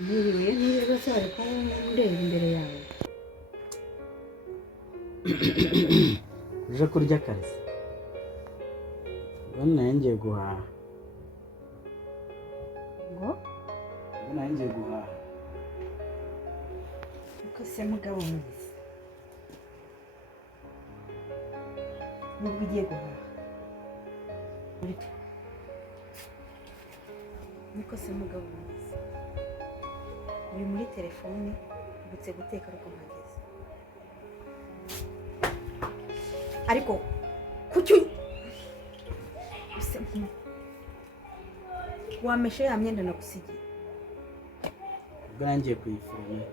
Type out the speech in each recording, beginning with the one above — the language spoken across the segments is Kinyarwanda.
Niba cyari ko ndeba imbere yawe. Uje kurya akazi. Ngo nanjye guhaha. Ngo nanjye guhaha. Uko se mugabo mwiza. Nubwo ugiye guhaha. Niko se mugabo mwiza. Uri muri telefone ubutse guteka ariko mpageze. Ariko kuki wameshe ya myenda nagusigiye. Ubwo nanjye kuyifuruma.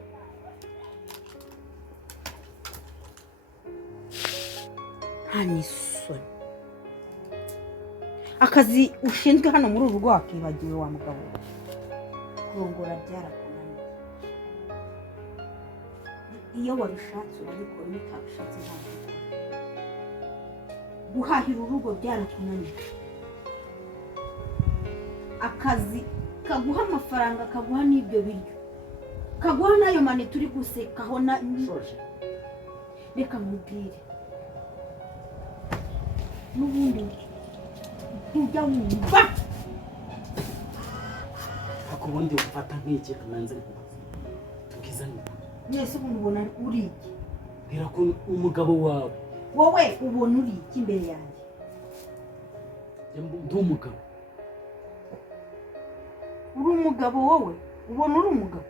Hanisoni. Akazi ushinzwe hano muri uru rugo wakibagiwe wa mugabo. Kurongora byarakunaniye. Iyo wabishatse urabikora utabishatse ntabwo. Guhahira urugo byarakunaniye. Akazi kaguha amafaranga kaguha n'ibyo biryo. Kaguha nayo mane turi gusekaho na reka mubwire. N'ubundi ujya wumva akubundi ufata nk'iki kananze tukizanye. Mwese ubona uri iki? Bwira ko umugabo wawe. Wowe ubona uri iki imbere yanjye? Ndi umugabo. Uri umugabo wowe? Ubona uri umugabo?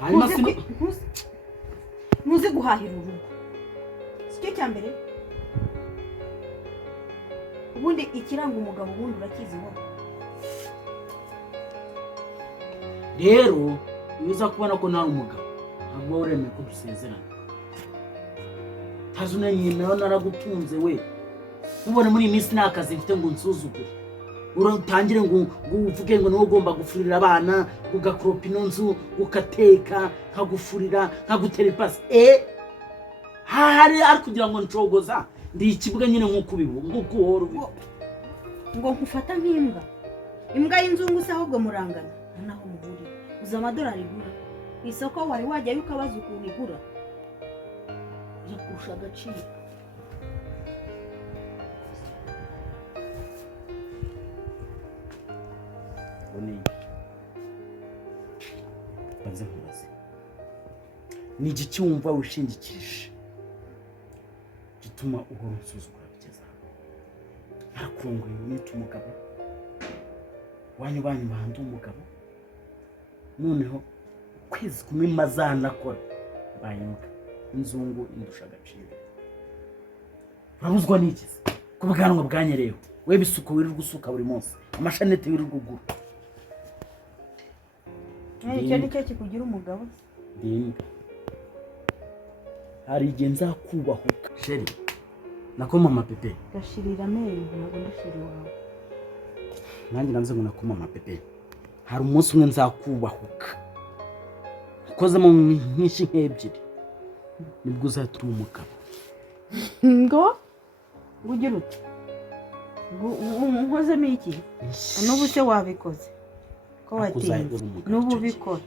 Hanyuma ntuzi guhahira urugo. Sicyo cya mbere? Ubundi ikiranga umugabo ubundi urakizi wowe. Rero uza kubona ko nta umugabo ntabwo uremeye ko dusezerana. Tazuna nyina naragutunze we. Ubona muri iyi minsi nta kazi mfite ngo nsuzugure. Urutangire ngo uvuge ngo niwo ugomba gufurira abana, ugakropa ino nzu, ukateka, nkagufurira, nkagutera ipasi. Hari ari kugira ngo ncogoza. Ndi ikibwa nyine nkuko ubibu, nkuko uhora ubibu. Ngo nkufata nk'imbwa. Imbwa y'inzungu se ahubwo murangana. Naho muhuri. Uza amadolari igura. Isoko wari wajyayo ukabaza ukuntu igura. Yakurusha agaciro. Banze nkubaze. Ni igiki wumva wishingikirije gituma uhora unsuzugura bigeza narakunguye mwita umugabo wanyu bahanda umugabo noneho kwezi kumwe mazana akora bayimuka inzungu indusha agaciro. Urabuzwa n'ikizi ku bwanwa bwanyerewe we bisuko wirirwa usuka buri munsi amashanete wirirwa ugura. Icyo ni cyo kikugira umugabo. Ndinga hari igihe nzakubahuka sheri nako mama pepe gashirira meri ntabwo ndashiri wawe nanjye nanze ngo nako mama pepe hari umunsi umwe nzakubahuka ukozemo nk'ishi nk'ebyiri nibwo uzatura umugabo. Ngo ugira uti nkozemo iki n'ubu se wabikoze ko watinze n'ubu bikora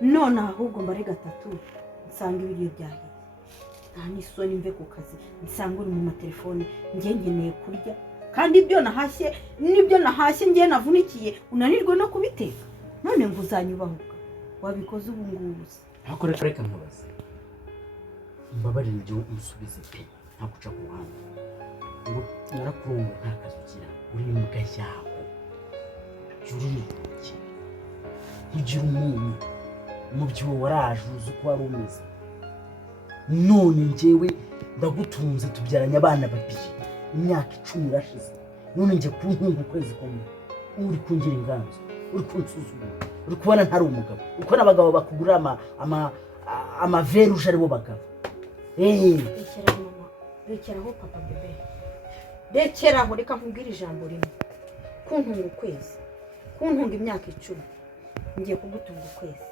none ahubwo mbare gatatu nsanga ibiryo byahiye nta n'isoni mve ku kazi nsanga uri mu matelefone njye ngeneye kurya kandi ibyo nahashye n'ibyo nahashye njye navunikiye unanirwe no kubiteka none ngo uzanyubahuka wabikoze ubu ngubu se. Hako reka nkubaze mbabarira ibyo umusubize pe nta guca ku ruhande ngo narakurungu nta kazi ugira uri imbwa yawe yuriruki ugira umunyu umubyibuho waraje uzi uko wari umeze none njyewe ndagutunze tubyaranye abana babiri imyaka 10 irashize none njye kuntunga ukwezi kumwe uri kungira inganzo uri kunsuzugura uri kubona ntari umugabo uko n'abagabo bakugura ama veruje aribo bagabo. Rekeraho papa bebe rekeraho reka nkubwire ijambo rimwe kuntunga ukwezi kuntunga imyaka 10 ngiye kugutunga ukwezi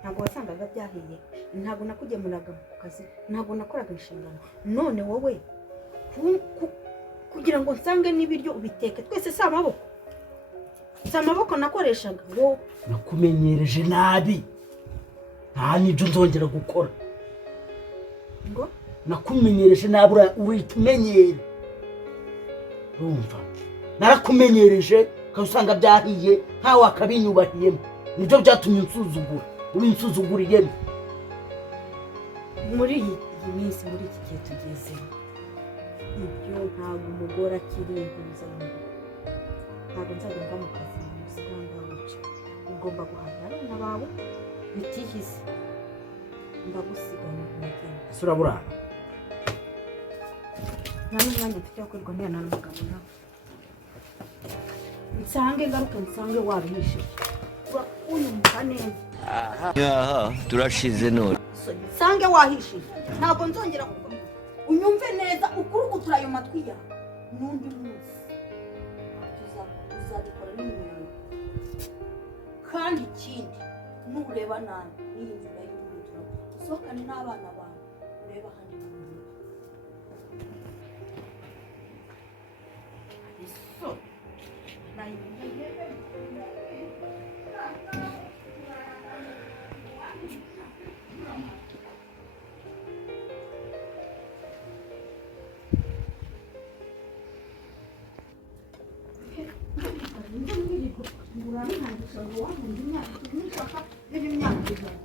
ntabwo wasangaga byahiye ntabwo nakugemuraga ku kazi ntabwo nakoraga inshingano none wowe kugira ngo nsange n'ibiryo ubiteke twese si amaboko si amaboko nakoreshaga ngo nakumenyereje nabi nta n'ibyo nzongera gukora ngo nakumenyereje nabi uritumenyera urumva narakumenyereje ukasanga byahiye nkawe akabinyubahiyemo nibyo byatumye unsuzugura ubinsuzuguriyemo muri iyi minsi muri iki gihe tugezemo ibyo ntabwo umugore akiri impuzandengo ntabwo nzajya mva mu kazi musanga wica ugomba guhahira abana bawe bitihize ndagusiganya umugeni ese uraburara nta n'umwanya mfite wo kwirwanira n'umugabo nawe nsange ngaruke nsange wabihishe unyumva neza aha turashize none nsange wahishije ntabwo nzongera kukumva unyumve neza ukurugutura ayo matwi yawe n'undi munsi uzabikora n'imirongo kandi ikindi nureba nabi n'iyi nzira y'uburutura usohokane n'abana bawe ureba ahandi mu muntu iso Urabihangisha ngo wamundi imyaka nishaka n'imyaka ijana